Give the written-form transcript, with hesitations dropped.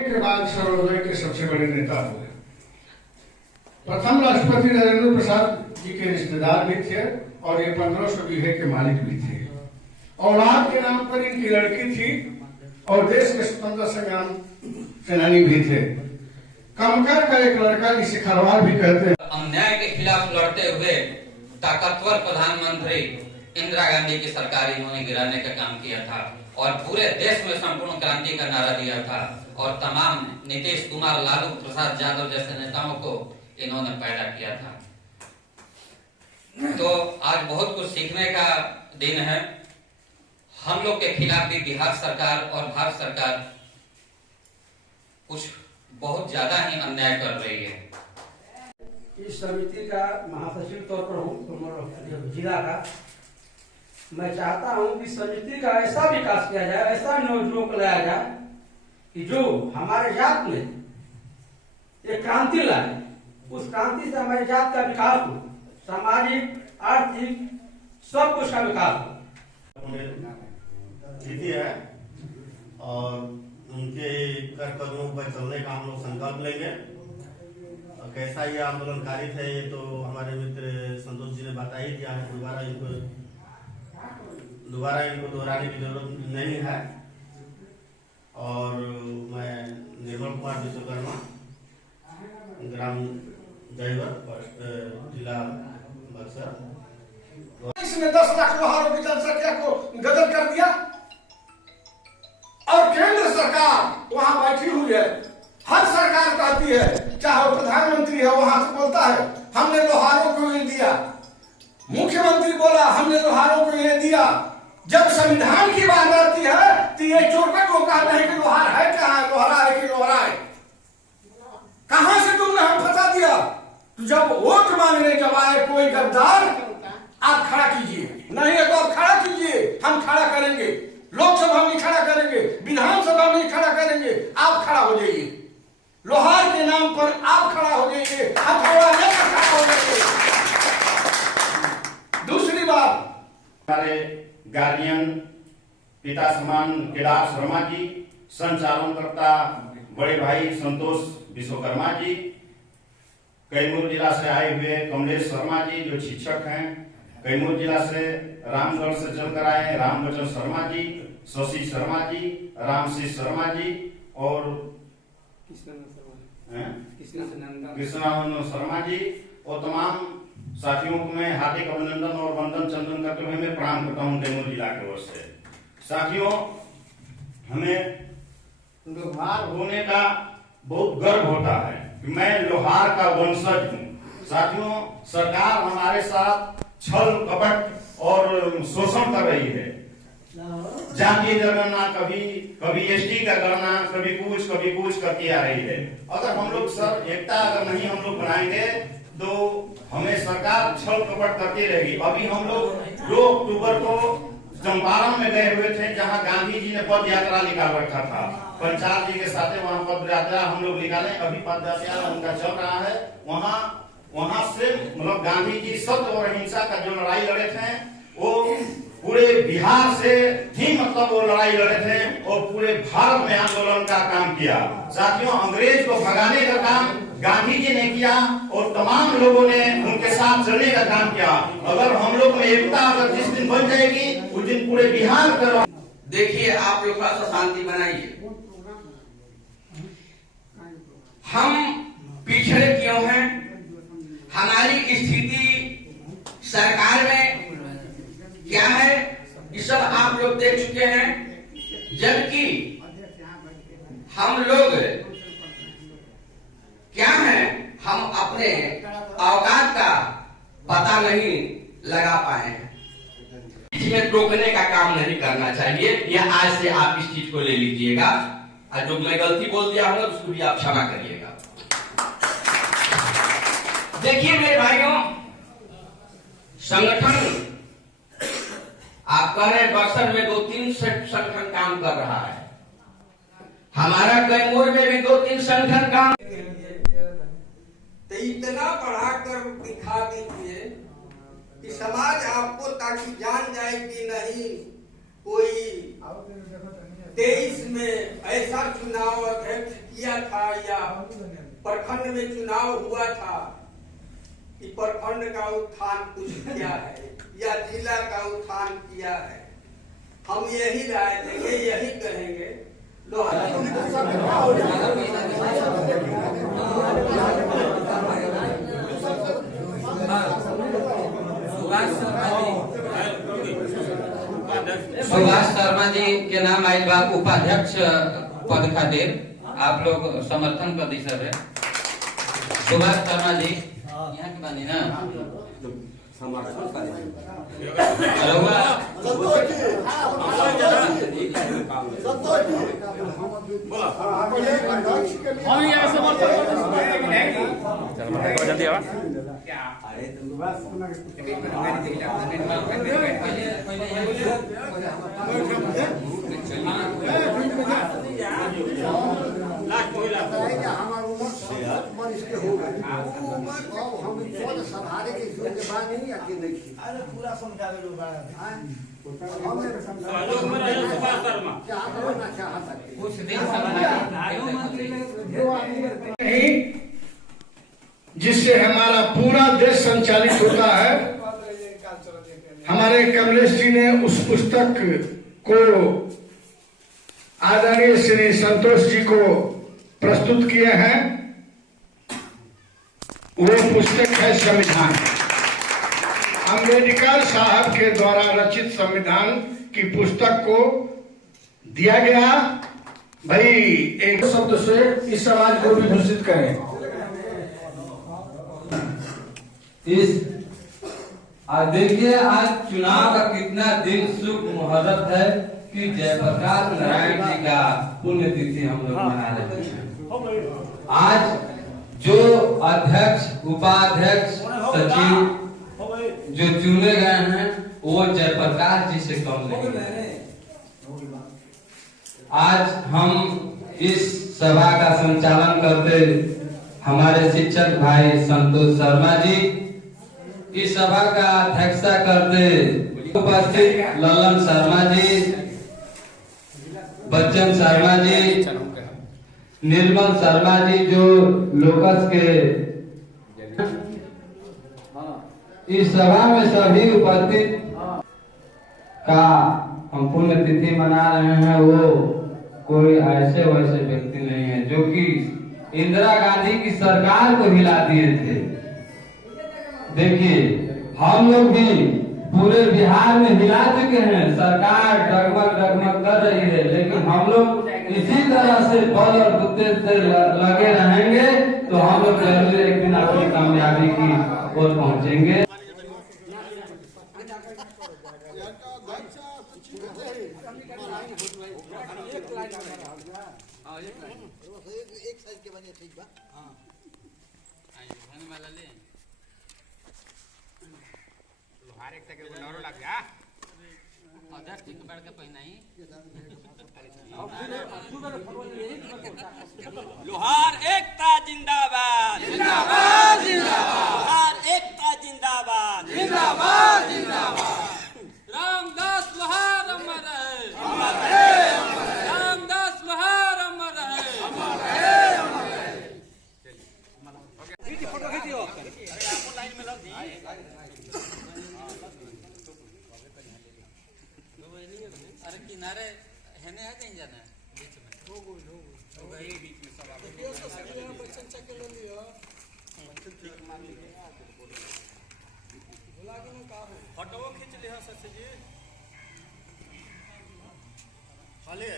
के बाद सर्वोदय के सबसे बड़े नेता हुए। प्रथम राष्ट्रपति राजेंद्र प्रसाद जी के रिश्तेदार भी थे और ये 1500 बीघे के मालिक भी थे। औलाद के नाम पर इनकी लड़की थी और देश के स्वतंत्रता संग्राम सेनानी भी थे। कमकर का एक लड़का जिसे खरवार भी कहते हैं। अन्याय के खिलाफ लड़ते हुए ताकतवर प्रधानमंत्री इंदिरा गांधी की सरकार इन्होंने गिराने का काम किया था और पूरे देश में संपूर्ण क्रांति का नारा दिया था और तमाम नीतीश कुमार, लालू प्रसाद यादव जैसे नेताओं को इन्होंने पैदा किया था। तो आज बहुत कुछ सीखने का दिन है। हम लोग के खिलाफ भी बिहार सरकार और भारत सरकार कुछ बहुत ज्यादा ही अन्याय कर रही है। इस समिति का महासचिव तौर पर हूँ जिला का। मैं चाहता हूँ कि समिति का ऐसा विकास किया जाए, ऐसा नवयुवक लाया जाए कि जो हमारे जात में एक क्रांति लाए, उस क्रांति से हमारी जात का विकास हो, सामाजिक, आर्थिक, सब कुछ का विकास हो। जीती है और उनके कर कदमों पर चलने का हम लोग संकल्प लेंगे। कैसा ये आंदोलनकारी थे ये तो हमारे मित्र संतोष जी ने बता ही दिया है। दोबारा इनको दोहराने की जरूरत नहीं है। और मैं निर्मल कुमार विश्वकर्मा, ग्राम जयवर, जिला बक्सर। इसने 10 लाख लोहारों की जनसंख्या को गदर कर दिया और केंद्र सरकार वहां बैठी हुई है। हर सरकार कहती है, चाहे प्रधानमंत्री है वहां से बोलता है हमने लोहारों को ये दिया, मुख्यमंत्री बोला हमने लोहारों को ये दिया। जब संविधान की बात आती है तो ये चौकट को कहना है कि लोहार है कहाँ, लोहारा है कि लोहारा है। कहां से तुमने हम फंसा दिया? तो जब वोट मांगने जब आए कोई गद्दार, आप खड़ा कीजिए, नहीं है तो आप खड़ा कीजिए, हम खड़ा करेंगे। लोकसभा में खड़ा करेंगे, विधानसभा में खड़ा करेंगे, आप खड़ा हो जाइए। लोहार के नाम पर आप खड़ा हो जाइए, हथौड़ा लेकर खड़ा हो जाइए। दूसरी बात, हमारे गार्जियन पिता समान केदार शर्मा जी, संचालनकर्ता बड़े भाई संतोष विश्वकर्मा जी, कैमूर जिला से आए हुए कमलेश शर्मा जी जो शिक्षक हैं, कैमूर जिला से रामगढ़ से चलकर आए रामवचन शर्मा जी, शशि शर्मा जी, रामशीष शर्मा जी और कृष्णानंद शर्मा जी और तमाम साथियों को मैं हार्दिक अभिनंदन और वंदन चंदन करते हुए मैं प्रणाम करता हूँ कैमूर जिला की ओर से। साथियों, हमें लोहार होने का बहुत गर्व होता है कि मैं लोहार का वंशज हूँ। साथियों, सरकार हमारे साथ छल कपट और शोषण कर रही है। जातीय जनगणना कभी एसटी का गणना कभी कुछ करती आ रही है। अगर हम लोग सब एकता अगर नहीं हम लोग बनाएंगे तो हमें सरकार छल कपट करती रहेगी। अभी हम लोग 2 अक्टूबर को चंपारण में गए हुए थे जहां गांधी जी ने पद यात्रा निकाल रखा था। पंचाल जी के साथ वहां पद यात्रा हम लोग निकाले। अभी पद यात्रा उनका चल रहा है। वहां से मतलब गांधी जी सत्य और अहिंसा का जो लड़ाई लड़े थे वो पूरे बिहार से ही मतलब वो लड़ाई लड़े थे और पूरे भारत में आंदोलन का काम किया। साथियों, अंग्रेज को भगाने का काम गांधी जी ने किया और तमाम लोगों ने उनके साथ चलने का काम किया। अगर हम लोग में एकता अगर जिस दिन बन जाएगी उस दिन पूरे बिहार का। देखिए, आप लोग थोड़ा सा शांति बनाइए। हम पिछड़े क्यों हैं? हमारी स्थिति सरकार में क्या है ये सब आप लोग देख चुके हैं। जबकि हम लोग क्या है, हम अपने औकात का पता नहीं लगा पाए हैं। इसमें टोकने का काम नहीं करना चाहिए। यह आज से आप इस चीज को ले लीजिएगा और जो मैं गलती बोल दिया हूँ उसको भी आप क्षमा करिएगा। देखिए मेरे भाइयों, संगठन आप कह रहे बक्सर में 2-3 संगठन काम कर रहा है। हमारा कैमूर में भी 2-3 संगठन काम। तो इतना पढ़ाकर दिखा दीजिए कि समाज आपको ताकि जान जाए कि नहीं कोई 23 में ऐसा चुनाव अध्यक्ष था या प्रखंड में चुनाव हुआ था कि प्रखंड का उत्थान कुछ किया है या जिला का उत्थान किया है। हम यही राय देंगे, यही कहेंगे। सुभाष शर्मा जी के नाम आयल बा उपाध्यक्ष पद खातिर, आप लोग समर्थन कर दी सब है। सुभाष शर्मा जी यहाँ के बानी ना पूरा समझा जिससे हमारा पूरा देश संचालित होता है। हमारे कमलेश जी ने उस पुस्तक को आदरणीय श्री संतोष जी को प्रस्तुत किए हैं। वो पुस्तक है संविधान, अम्बेडकर साहब के द्वारा रचित संविधान की पुस्तक को दिया गया। भाई एक शब्द से इस समाज को भी दूषित करें। देखिए आज चुनाव का कितना दिन शुभ मुहूर्त है कि जयप्रकाश नारायण जी का पुण्यतिथि हम लोग मना रहे हैं। आज जो अध्यक्ष, उपाध्यक्ष, सचिव जो चुने गए हैं वो जयप्रकाश जी से कम नहीं। आज हम इस सभा का संचालन करते हमारे शिक्षक भाई संतोष शर्मा जी, इस सभा का अध्यक्षता करते उपस्थित ललन शर्मा जी, बच्चन शर्मा जी, निर्मल शर्मा जी जो लोकस के, इस सभा में सभी उपस्थित का हम पुण्यतिथि मना रहे हैं। वो कोई ऐसे वैसे व्यक्ति नहीं है जो कि इंदिरा गांधी की सरकार को हिला दिए थे। देखिए हम लोग भी पूरे बिहार में हिला चुके हैं, सरकार डगमग कर रही है, लेकिन हम लोग इसी तरह से बल और बुद्धि से लगे रहेंगे तो हम लोग जरूर एक दिन अपनी कामयाबी की ओर पहुंचेंगे। एक साइज के बने ठीक बा। हां धन वाला ले लोहार एक के बनौरो लग गया अदर ठीक बढ़ के पहिनाई लोहार एकता जिंदाबाद जिंदाबाद जिंदाबाद लोहार एकता जिंदाबाद जिंदाबाद जिंदाबाद रामदास लोहार अमर है रामदास लोहार अमर है फोटो खींचियो अरे आपको लाइन में लग दी अरे किनारे हेने है कहीं जाना बीच में हो गई बीच में सब आप बच्चन चेक कर लियो बच्चन ठीक मान लियो बोला कि ना का फोटो खींच लियो सच जी हाले